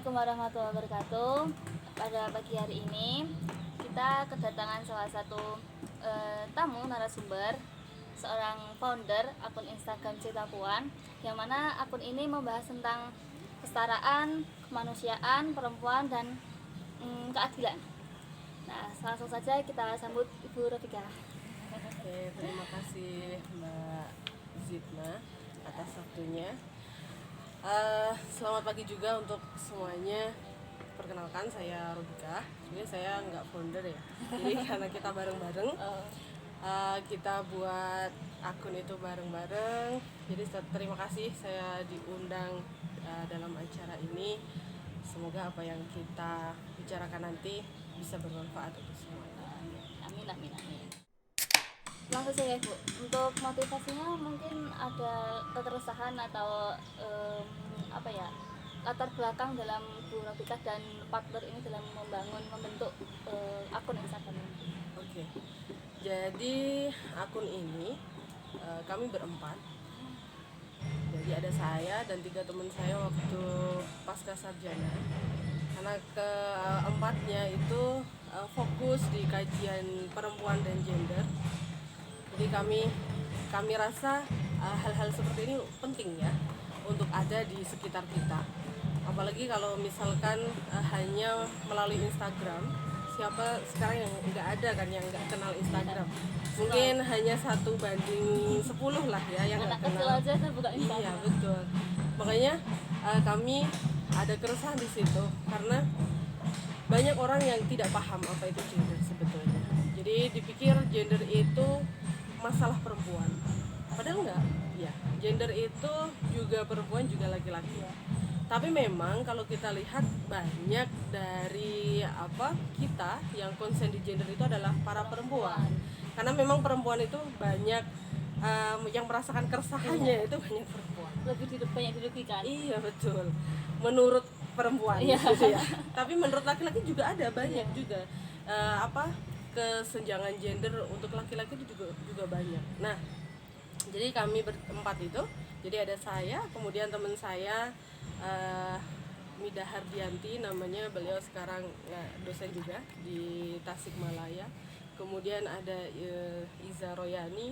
Assalamualaikum warahmatullahi wabarakatuh. Pada pagi hari ini kita kedatangan salah satu tamu narasumber, seorang founder akun Instagram Cerita Puan, yang mana akun ini membahas tentang kesetaraan, kemanusiaan, perempuan dan keadilan. Nah, langsung saja kita sambut Ibu Rofika. Oke, terima kasih Mbak Zidna atas waktunya. Selamat pagi juga untuk semuanya. Perkenalkan, saya Rofika. Sebenarnya saya nggak founder ya. Jadi karena kita bareng-bareng, kita buat akun itu bareng-bareng. Jadi terima kasih saya diundang dalam acara ini. Semoga apa yang kita bicarakan nanti bisa bermanfaat untuk semuanya. Amin, amin, amin. Langsung saja Bu, untuk motivasinya mungkin ada keresahan atau latar belakang dalam Bu Rofika dan partner ini dalam membentuk akun Instagram ini. Oke, jadi akun ini kami berempat. Jadi ada saya dan 3 teman saya waktu pasca sarjana. Karena keempatnya itu fokus di kajian perempuan dan gender. Jadi kami rasa hal-hal seperti ini penting ya untuk ada di sekitar kita. Apalagi kalau misalkan hanya melalui Instagram, siapa sekarang yang nggak ada kan yang nggak kenal Instagram? Mungkin hanya 1:10 lah ya yang nggak Anak kecil kenal. aja saya buka Instagram. Iya betul. Makanya kami ada keresahan di situ karena banyak orang yang tidak paham apa itu gender sebetulnya. Jadi dipikir gender itu masalah perempuan. Padahal enggak. Ya, gender itu juga perempuan juga laki-laki. Tapi memang kalau kita lihat banyak dari kita yang konsen di gender itu adalah para perempuan. Karena memang perempuan itu banyak yang merasakan keresahannya itu banyak perempuan. Lebih banyak dirugikan. Iya betul. Menurut perempuan gitu ya. Tapi menurut laki-laki juga ada banyak juga kesenjangan gender untuk laki-laki itu juga banyak. Nah, jadi kami berempat itu. Jadi ada saya, kemudian teman saya Mida Hardianti namanya, beliau sekarang dosen juga di Tasikmalaya. Kemudian ada Iza Royani,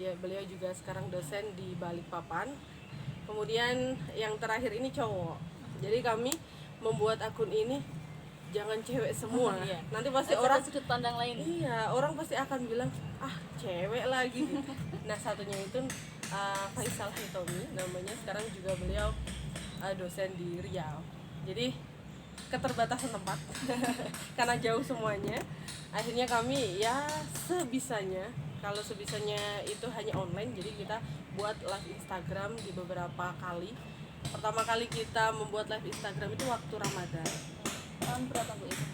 beliau juga sekarang dosen di Balikpapan. Kemudian yang terakhir ini cowok. Jadi kami membuat akun ini jangan cewek semua. Iya. Nanti pasti Ada orang sudut pandang lain. Iya, orang pasti akan bilang cewek lagi gitu. Nah, satunya itu Faisal Hitomi namanya, sekarang juga beliau dosen di Riau. Jadi keterbatasan tempat karena jauh semuanya. Akhirnya kami ya sebisanya, kalau sebisanya itu hanya online, jadi kita buat live Instagram di beberapa kali. Pertama kali kita membuat live Instagram itu waktu Ramadan. Tahun berapa Bu itu?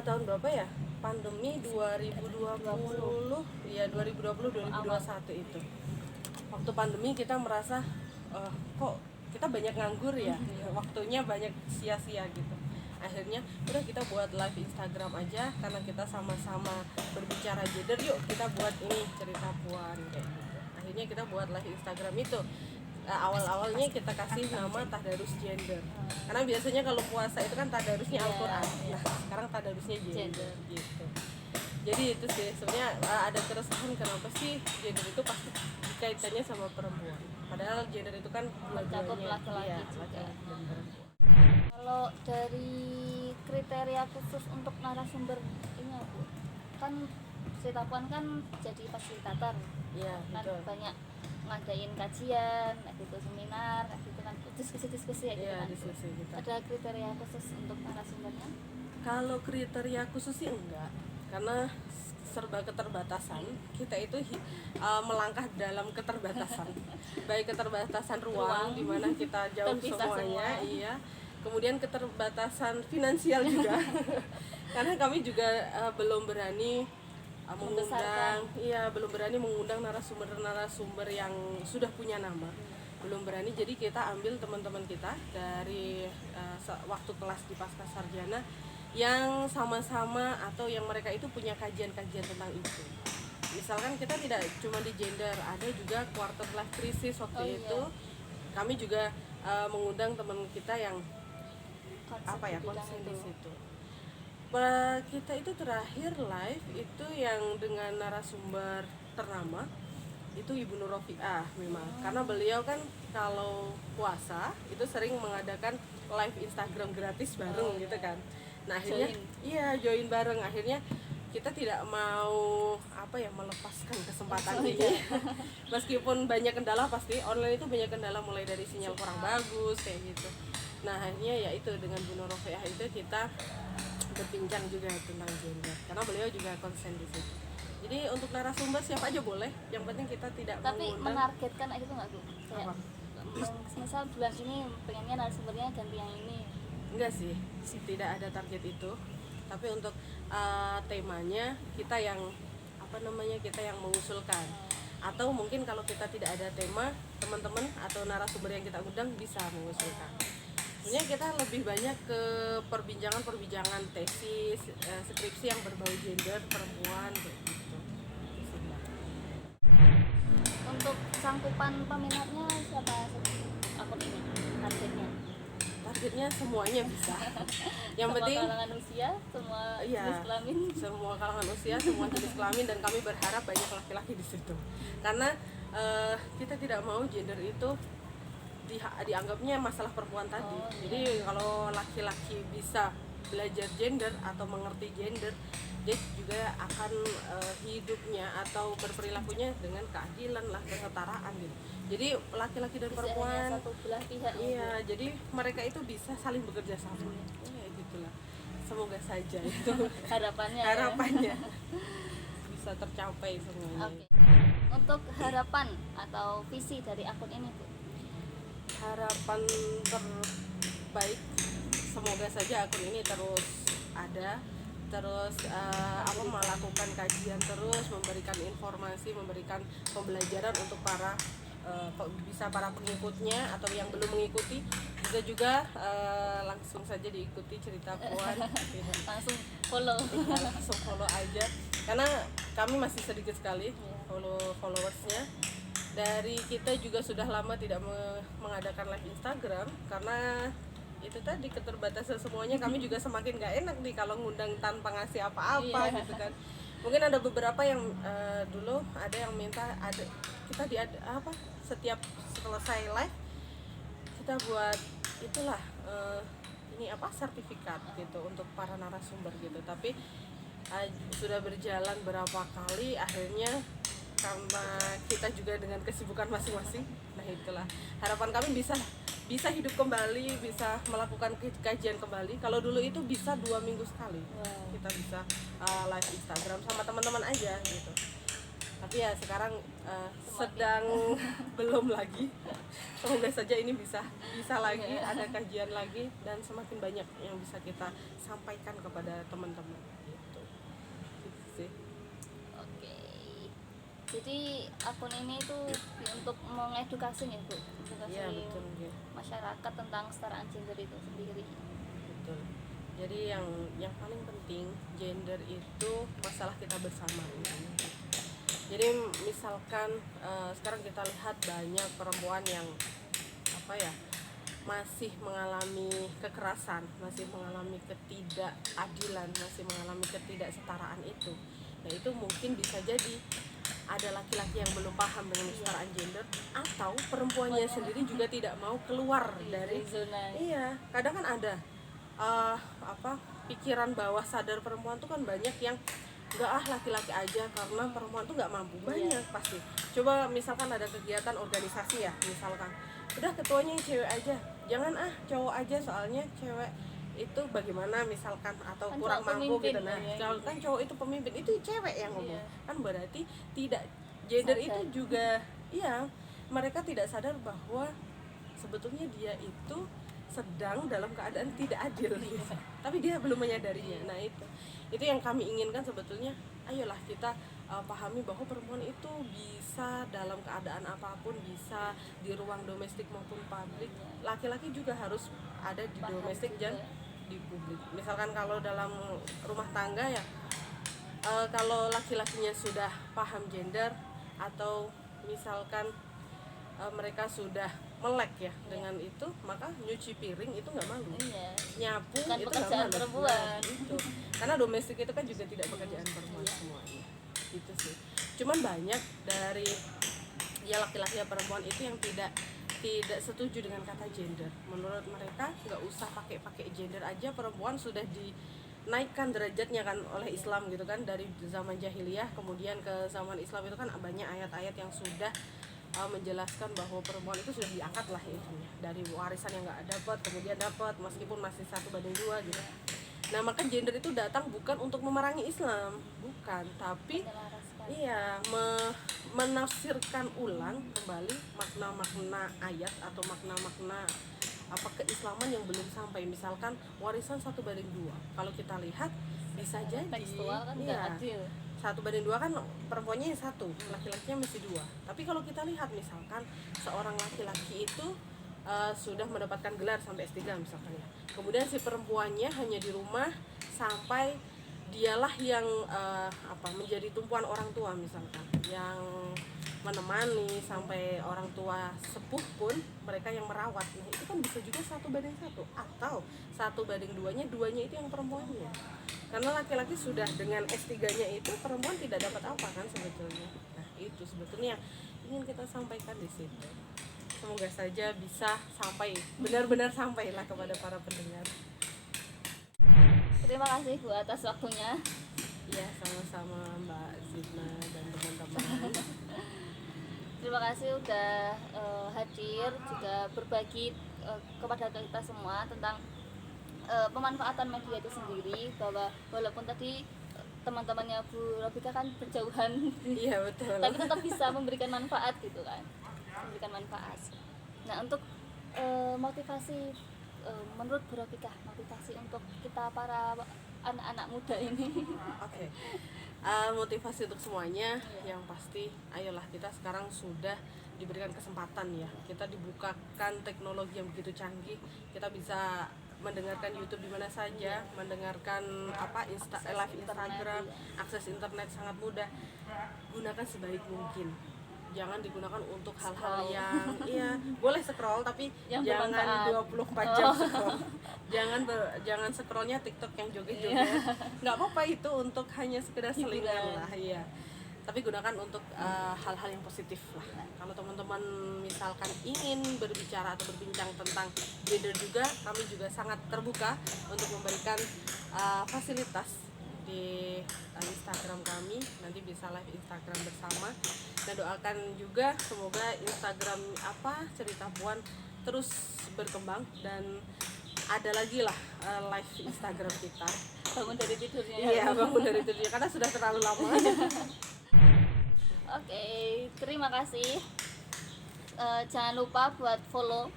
Tahun berapa ya? Pandemi 2020 ya, 2020-2021 itu. Waktu pandemi kita merasa kok kita banyak nganggur ya, waktunya banyak sia-sia gitu. Akhirnya udah kita buat live Instagram aja, karena kita sama-sama berbicara gender, yuk kita buat ini Cerita Puan kayak gitu. Akhirnya kita buat live Instagram itu. Awal-awalnya kita kasih nama Tadarus Gender, karena biasanya kalau puasa itu kan tadarusnya Al-Quran. Nah, sekarang tadarusnya gender gitu. Jadi itu sih sebenarnya ada keresahan, kenapa sih gender itu pasti dikaitannya sama perempuan, padahal gender itu kan mencakup laki-laki juga. Kalau dari kriteria khusus untuk narasumber ini Bu, kan Cerita Puan kan jadi fasilitator. Iya, kan betul. Banyak ngadain kajian, gitu, seminar, gitu kan, diskusi ya gitu Iya, kan. diskusi kita. Ada kriteria khusus untuk narasumbernya? Kalau kriteria khusus sih enggak, karena serba keterbatasan. Kita itu melangkah dalam keterbatasan, baik keterbatasan ruang di mana kita jauh semuanya, iya. Kemudian keterbatasan finansial juga, karena kami juga belum berani mengundang narasumber yang sudah punya nama, belum berani. Jadi kita ambil teman-teman kita dari waktu kelas di pasca sarjana yang sama-sama atau yang mereka itu punya kajian-kajian tentang itu. Misalkan kita tidak cuma di gender, ada juga quarter life crisis waktu itu. Kami juga mengundang teman kita yang konsep apa ya di bidang konsen di itu. situ. Kita itu terakhir live itu yang dengan narasumber ternama itu Ibu Nur Rofiah memang, karena beliau kan kalau puasa itu sering mengadakan live Instagram gratis bareng gitu kan. Nah akhirnya join bareng, akhirnya kita tidak mau apa ya melepaskan kesempatan ini. Meskipun banyak kendala, pasti online itu banyak kendala, mulai dari sinyal kurang bagus kayak gitu. Nah akhirnya ya itu dengan Bu Nur Rofiah itu kita berbincang juga tentang gender, karena beliau juga konsen di situ. Jadi untuk narasumber siapa aja boleh, yang penting kita tidak Tapi mengundang. menargetkan itu nggak Bu? Kayak Apa? misal bulan ini pengennya narasumbernya ganti yang ini. Enggak sih, tidak ada target itu. Tapi untuk temanya kita yang kita yang mengusulkan. Atau mungkin kalau kita tidak ada tema, teman-teman atau narasumber yang kita undang bisa mengusulkan. Sebenarnya kita lebih banyak ke perbincangan tesis, skripsi yang berbau gender, perempuan kayak gitu. Untuk cangkupan peminatnya siapa akun ini Targetnya semuanya bisa. Yang semua penting kalangan usia, semua iya, jenis kelamin. semua kalangan usia, semua jenis kelamin, dan kami berharap banyak laki-laki di situ. Karena kita tidak mau gender itu dianggapnya masalah perempuan tadi. Jadi kalau laki-laki bisa belajar gender atau mengerti gender, dia juga akan hidupnya atau berperilakunya dengan keadilan lah, kesetaraan gitu. Jadi laki-laki dan perempuan satu belah pihak. iya, jadi mereka itu bisa saling bekerja sama. Ya gitulah. Semoga saja itu harapannya bisa tercapai semuanya. Okay. Untuk harapan atau visi dari akun ini Bu? Harapan terbaik semoga saja akun ini terus ada, terus melakukan kajian terus, memberikan informasi, memberikan pembelajaran untuk para pengikutnya atau yang belum mengikuti juga langsung saja diikuti Cerita Puan. Langsung follow aja, karena kami masih sedikit sekali followersnya. Dari kita juga sudah lama tidak mengadakan live Instagram karena itu tadi keterbatasan semuanya. Kami juga semakin gak enak nih kalau ngundang tanpa ngasih apa-apa gitu kan. Mungkin ada beberapa yang dulu ada yang minta kita setiap selesai live kita buat itulah sertifikat gitu untuk para narasumber gitu. Tapi sudah berjalan berapa kali, akhirnya karena kita juga dengan kesibukan masing-masing, nah itulah harapan kami bisa hidup kembali, bisa melakukan kajian kembali. Kalau dulu itu bisa 2 minggu sekali kita bisa live Instagram sama teman-teman aja gitu. Tapi ya sekarang sedang belum lagi. Semoga saja ini bisa lagi ada kajian lagi dan semakin banyak yang bisa kita sampaikan kepada teman-teman gitu sih. Jadi akun ini tuh untuk mengedukasi ya Bu, edukasi Ya, betul, ya. masyarakat tentang kesetaraan gender itu sendiri. Betul. Jadi yang paling penting gender itu masalah kita bersama. Jadi misalkan sekarang kita lihat banyak perempuan yang masih mengalami kekerasan, masih mengalami ketidakadilan, masih mengalami ketidaksetaraan itu. Nah itu mungkin bisa jadi ada laki-laki yang belum paham dengan kesetaraan gender, atau perempuannya sendiri juga tidak mau keluar dari zona. Iya, kadang kan ada pikiran bawah sadar perempuan tuh kan banyak yang enggak laki-laki aja karena perempuan tuh nggak mampu. Banyak pasti. Coba misalkan ada kegiatan organisasi ya, misalkan udah ketuanya yang cewek aja, jangan cowok aja soalnya cewek itu bagaimana misalkan atau kan kurang mampu gitu. Nah kalau gitu. kan cowok itu pemimpin, itu cewek yang ngomong. Kan berarti tidak gender sadar. itu juga mereka tidak sadar bahwa sebetulnya dia itu sedang dalam keadaan tidak adil gitu. Tapi dia belum menyadarinya. Nah itu yang kami inginkan sebetulnya. Ayolah kita pahami bahwa perempuan itu bisa dalam keadaan apapun, bisa di ruang domestik maupun publik. Laki-laki juga harus ada di domestik dan di publik. Misalkan kalau dalam rumah tangga ya, kalau laki-lakinya sudah paham gender atau misalkan mereka sudah melek ya dengan itu, maka nyuci piring itu nggak malu, Iya. nyapu Bukan itu nggak pekerjaan malu. perempuan. Nah, itu karena domestik itu kan juga tidak pekerjaan perempuan semuanya gitu sih. Cuman banyak dari ya laki-laki dan perempuan itu yang tidak setuju dengan kata gender. Menurut mereka nggak usah pakai gender aja, perempuan sudah dinaikkan derajatnya kan oleh Islam gitu kan, dari zaman jahiliyah kemudian ke zaman Islam itu kan banyak ayat-ayat yang sudah menjelaskan bahwa perempuan itu sudah diangkat lah itunya, dari warisan yang nggak dapat kemudian dapat meskipun masih 1:2 gitu. Nah maka gender itu datang bukan untuk memerangi Islam, bukan, tapi iya menafsirkan ulang kembali makna-makna ayat atau makna-makna apa keislaman yang belum sampai. Misalkan warisan 1:2, kalau kita lihat bisa jadi Tekstual kan nggak adil. 1:2 kan perempuannya yang 1, laki-lakinya mesti 2. Tapi kalau kita lihat misalkan seorang laki-laki itu sudah mendapatkan gelar sampai S3 misalkan ya, kemudian si perempuannya hanya di rumah sampai dialah yang menjadi tumpuan orang tua misalkan, yang menemani sampai orang tua sepuh pun mereka yang merawat. Nah itu kan bisa juga 1:1 atau 1:2-nya, 2-nya itu yang perempuannya. Karena laki-laki sudah dengan S3-nya itu, perempuan tidak dapat apa kan sebetulnya. Nah itu sebetulnya yang ingin kita sampaikan di situ. Semoga saja bisa sampai, benar-benar sampailah kepada para pendengar. Terima kasih Bu atas waktunya. Ya sama-sama Mbak Zidna dan teman-teman. Terima kasih udah hadir juga berbagi kepada kita semua tentang pemanfaatan media itu sendiri, bahwa walaupun tadi teman-temannya Bu Robika kan berjauhan, Iya betul. tapi tetap bisa memberikan manfaat gitu kan, memberikan manfaat. Nah untuk motivasi menurut Bu Robika, motivasi untuk kita para anak-anak muda ini. Oke. Motivasi untuk semuanya yang pasti, ayolah kita sekarang sudah diberikan kesempatan ya, kita dibukakan teknologi yang begitu canggih, kita bisa mendengarkan YouTube di mana saja, mendengarkan live Instagram, akses internet sangat mudah. Gunakan sebaik mungkin. Jangan digunakan untuk hal-hal yang boleh scroll tapi yang jangan bermanfaat. 24 jam scroll. Jangan scrollnya TikTok yang joget-joget. Nggak apa-apa itu untuk hanya sekedar selingan lah ya. Tapi gunakan untuk hal-hal yang positif lah. Kalau teman-teman misalkan ingin berbicara atau berbincang tentang gender juga, kami juga sangat terbuka untuk memberikan fasilitas di Instagram kami. Nanti bisa live Instagram bersama. Dan doakan juga semoga Instagram Cerita Puan terus berkembang dan ada lagi lah live Instagram kita. Bangun dari tidurnya. Iya, bangun dari tidurnya karena sudah terlalu lama. Oke, terima kasih. Jangan lupa buat follow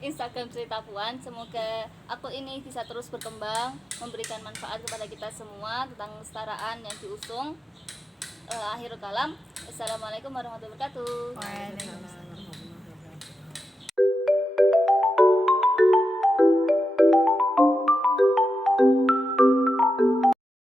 Instagram Cerita Puan. Semoga akun ini bisa terus berkembang, memberikan manfaat kepada kita semua tentang kesetaraan yang diusung. Akhirul kalam. Assalamualaikum warahmatullahi wabarakatuh. Waalaikumsalam.